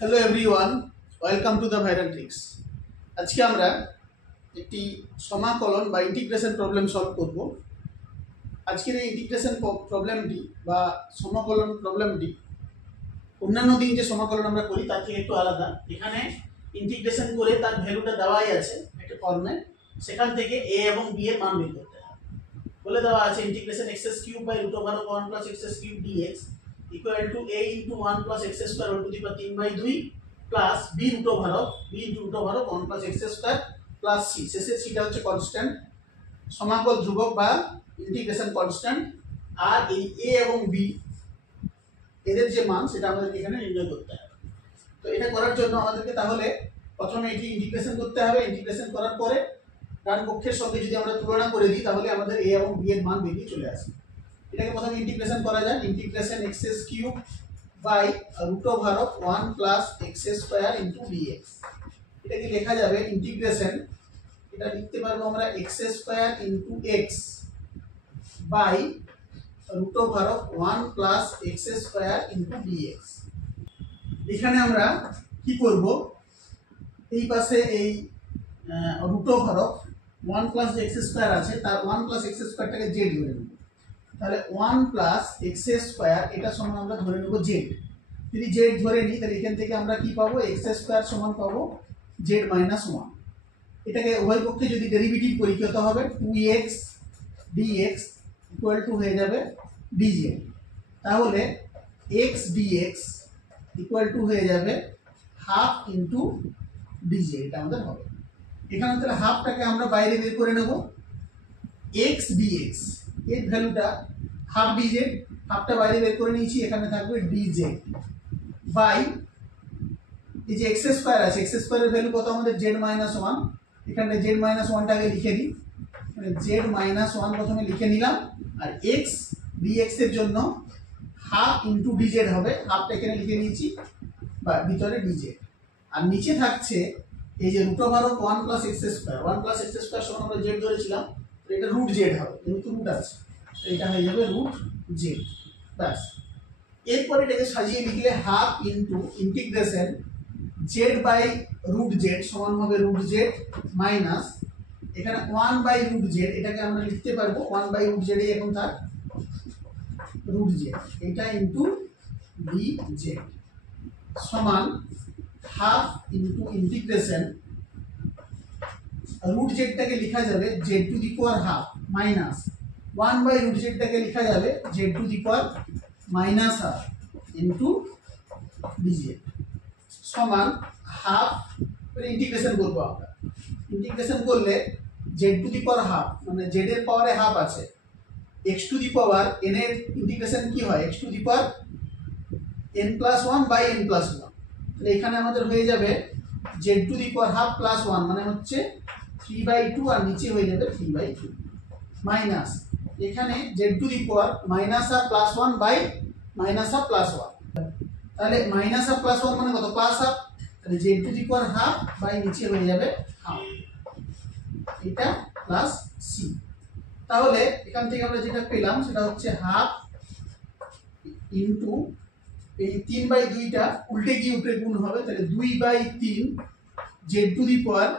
Hello everyone, welcome to the viral tricks. আজকে আমরা একটি সমাকলন বা ইন্টিগ্রেশন প্রবলেম সলভ করব। আজকের এই ইন্টিগ্রেশন প্রবলেমটি বা সমাকলন প্রবলেমটি অন্যান্য দিন যে সমাকলন আমরা করি তার থেকে একটু আলাদা। এখানে ইন্টিগ্রেশন করে তার ভ্যালুটা দেওয়াই আছে একটা ফর্মে, সেখান থেকে এ এবং বি এর মান বের করতে হবে। বলে দেওয়া আছে integration x cube by root over 1 plus x cube dx equal to a into 1 plus x square whole to the power 3/2 plus b root over of 1 plus x square plus c। শেষে সিটা হচ্ছে constant, সমাকল ধ্রুবক বা integration constant. আর এই a এবং b এদের যে মান সেটা আমাদেরকে এখানে নির্ণয় করতে হবে। তো এটা করার জন্য আমাদেরকে তাহলে প্রথমে এটি ইন্টিগ্রেশন করতে হবে। ইন্টিগ্রেশন করার পরে ডান পক্ষের সঙ্গে যদি আমরা তুলনা করে দিই তাহলে আমাদের a এবং b এর মান বেরিয়ে চলে আসবে। এটাকে প্রথমে ইন্টিগ্রেশন করা যায়। Integration x cube by root over of 1 plus x square into dx. এটাকে লেখা যাবে ইন্টিগ্রেশন, এটা লিখতে পারবো আমরা x square into x by root over of 1 plus x square into dx. এখানে আমরা কি করব, এই পাশে এই root over of 1 plus x square আছে, তার 1 প্লাস এক্স স্কয়ারটাকে জেড ধরে নেব। তাহলে 1 প্লাস এক্স স্কয়ার এটা সমান আমরা ধরে নেব জেড। যদি জেড ধরে নিই তাহলে এখান থেকে আমরা কি পাবো, এক্স স্কয়ার সমান পাবো জেড মাইনাস 1। এটাকে উভয় পক্ষে যদি ডেরিভেটিভ করি কত হবে, 2x dx ইকুয়াল টু হয়ে যাবে dz। তাহলে x dx ইকুয়াল টু হয়ে যাবে হাফ ইন্টু dz। এটা আমাদের হবে। এখানে তাহলে হাফটাকে আমরা বাইরে বের করে নেব। x dx এর ভ্যালুটা হাফ ডিজেড, হাফটা বাইরে বের করে নিয়েছি, এখানে থাকবে ডিজেড বাই এই যে এক্স স্কয়ার আছে, এক্স স্কয়ারের ভ্যালু কত আমাদের জেড মাইনাস 1। এখানে জেড মাইনাস 1টাকে লিখে দিই, মানে জেড মাইনাস 1 প্রথমে লিখে নিলাম। আর এক্স ডিএক্স এর জন্য হাফ ইন্টু ডিজেড হবে, হাফটা এখানে লিখে নিয়েছি বা ভিতরে ডিজেড। আর নিচে থাকছে এই যে root over of 1 plus x square, 1 plus x square সমান আমরা জেড ধরেছিলাম, এটা রুট জেড হবে, যেহেতু রুট আছে এটা হয়ে যাবে রুট জেড। ব্যাস, এরপরে এটাকে সাজিয়ে লিখলে half into integration z by root z সমান হবে রুট জেড মাইনাস এখানে 1 বাই রুট জেড, এটাকে আমরা লিখতে পারবো 1 বাই রুট জেড এখন থাক রুট জেড, এটা ইন্টু ডি জেড সমান হাফ ইন্টু ইন্টিগ্রেশন রুট জেডটাকে লেখা যাবে z to the power half minus 1 by root জেডটাকে লেখা যাবে z to the power minus half into d z সমান হাফ। ইন্টিগ্রেশন করবো আমরা, ইন্টিগ্রেশন করলে z to the power half মানে জেড এর পাওয়ারে হাফ আছে, x to the power n এর ইন্টিগ্রেশন কি হয়, x to the power N plus 1 by n plus 1। তাহলে এখানে আমাদের হয়ে যাবে z to the power half plus 1 মানে হচ্ছে 3/2 আর নিচে হয়ে যাবে 3/2 মাইনাস এখানে z to the power minus half plus 1 by minus half plus 1। তাহলে মাইনাস হাফ প্লাস 1 মানে কত, প্লাস হাফ। তাহলে z to the power half by নিচে হয়ে যাবে হাফ, এটা প্লাস সি। তাহলে এখান থেকে আমরা যেটা পেলাম সেটা হচ্ছে হাফ ইন্টু এই 3/2টা উল্টে গিয়ে উপরে গুণ হবে, তাহলে 2/3 z to the power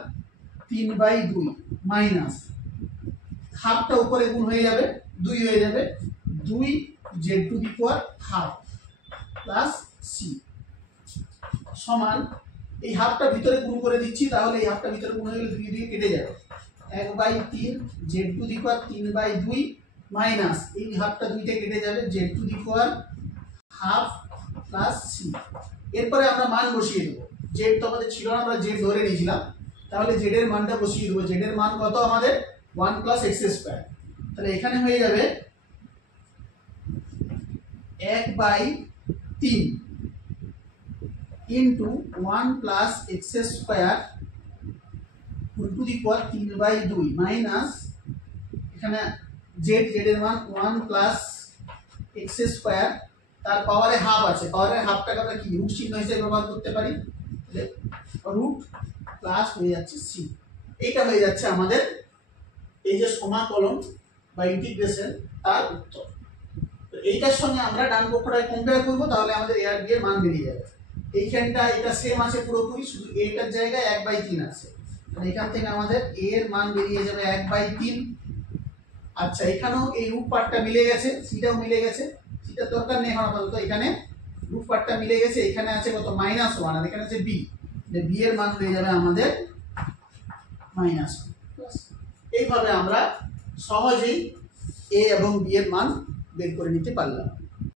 3/2 minus হাফটা উপরে গুণ হয়ে যাবে 2 হয়ে যাবে 2 z to the power half plus c সমান এই হাফটা ভিতরে গুণ করে দিচ্ছি। তাহলে এই হাফটা ভিতরে গুণ হয়ে গেলে 2 দিয়ে কেটে যাবে, 1/3 z to the power 3/2 minus এই হাফটা 2টা কেটে যাবে z to the power half plus c. এরপরে আমরা মান বসিয়ে দেবো। জেড তো আমাদের ছিল না, আমরা জেড ধরে নিয়েছিলাম, তাহলে জেড এর মানটা বসিয়ে দেবো। জেড এর মান কত আমাদের 1 প্লাস এক্স স্কয়ার। তাহলে এখানে হয়ে যাবে 1/3 into 1 plus x square to the power 3/2 minus এখানে জেড এর মান 1 প্লাস এক্স স্কয়ার, তার পাওয়ারে হাফ আছে, পাওয়ারের হাফটাকে আমরা কি রুট চিহ্ন হিসেবে ব্যবহার করতে পারি, রুট প্লাস হয়ে যাচ্ছে সি। এইটা হয়ে যাচ্ছে আমাদের এই যে সমাকলন বা ইন্টিগ্রেশন তার উত্তর। তো এইটার সঙ্গে আমরা ডান পক্ষটাকে কম্পেয়ার করবো, তাহলে আমাদের এর বি এর মান বেরিয়ে যাবে। এইখানটা এটা সেম আছে পুরোপুরি, শুধু এটার জায়গায় 1/3 আছে। এখান থেকে আমাদের a এর মান বেরিয়ে যাবে 1/3। আচ্ছা, এখানেও এই রুট পার্টটা মিলে গেছে, সিটাও মিলে গেছে, সিটার দরকার নেই এখন আপাতত। এখানে রুট পার্টটা মিলে গেছে, এখানে আছে কত -1 আর এখানে আছে b, যে b এর মান হয়ে যাবে আমাদের -1। এইভাবে আমরা সহজেই a এবং b এর মান বের করে নিতে পারলাম।